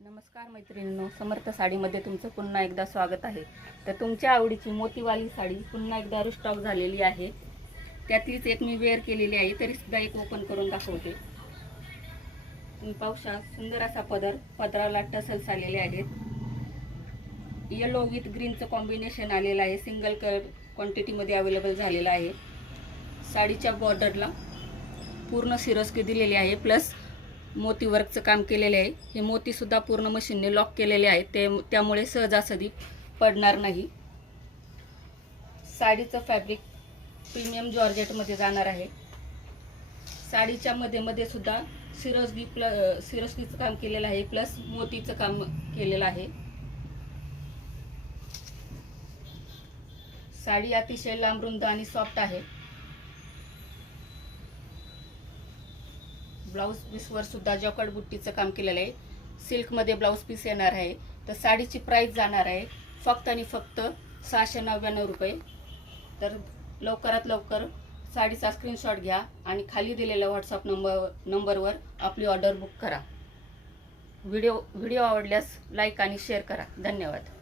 नमस्कार मैत्रिणींनो, समर्थ साडीमध्ये तुमचं पुन्हा एकदा स्वागत आहे। तर तुमच्या आवडीची मोतीवाली साडी पुन्हा एकदा रिस्टॉक झालेली आहे। त्यातलीच एक मी वेअर केलेली आहे, तरी सुद्धा एक ओपन करून दाखवते। तुम्ही पाहू शकता, सुंदर असा पदराला टसल्स आलेले आहेत। येलो विथ ग्रीनचं कॉम्बिनेशन आलेलं आहे। सिंगल कलर क्वांटिटीमध्ये अवेलेबल झालेला आहे। साडीच्या बॉर्डरला पूर्ण सिरोस्की दिलेली आहे, प्लस मोती वर्कचं काम केलेले आहे। हे मोती सुद्धा पूर्ण मशीनने लॉक केलेले आहेत, त्यामुळे सहजासहजी पडणार नाही। साडीचं फॅब्रिक प्रीमियम जॉर्जेटमध्ये जाणार आहे। साडीच्या मध्ये सुद्धा सिरोस्कीचं काम केलेलं आहे, प्लस मोतीचं काम केलेलं आहे। साडी अतिशय लांब, रुंद आणि सॉफ्ट आहे। ब्लाउज पीसवर सुद्धा जॉकर्ड बुट्टीचं काम केलेलं आहे। सिल्कमध्ये ब्लाउज पीस येणार आहे। तर साडीची प्राइस जाणार आहे फक्त आणि फक्त 699 रुपये। तर लवकरात लवकर साडीचा स्क्रीनशॉट घ्या आणि खाली दिलेल्या व्हॉट्सअप नंबरवर आपली ऑर्डर बुक करा। व्हिडिओ आवडल्यास लाईक आणि शेअर करा। धन्यवाद।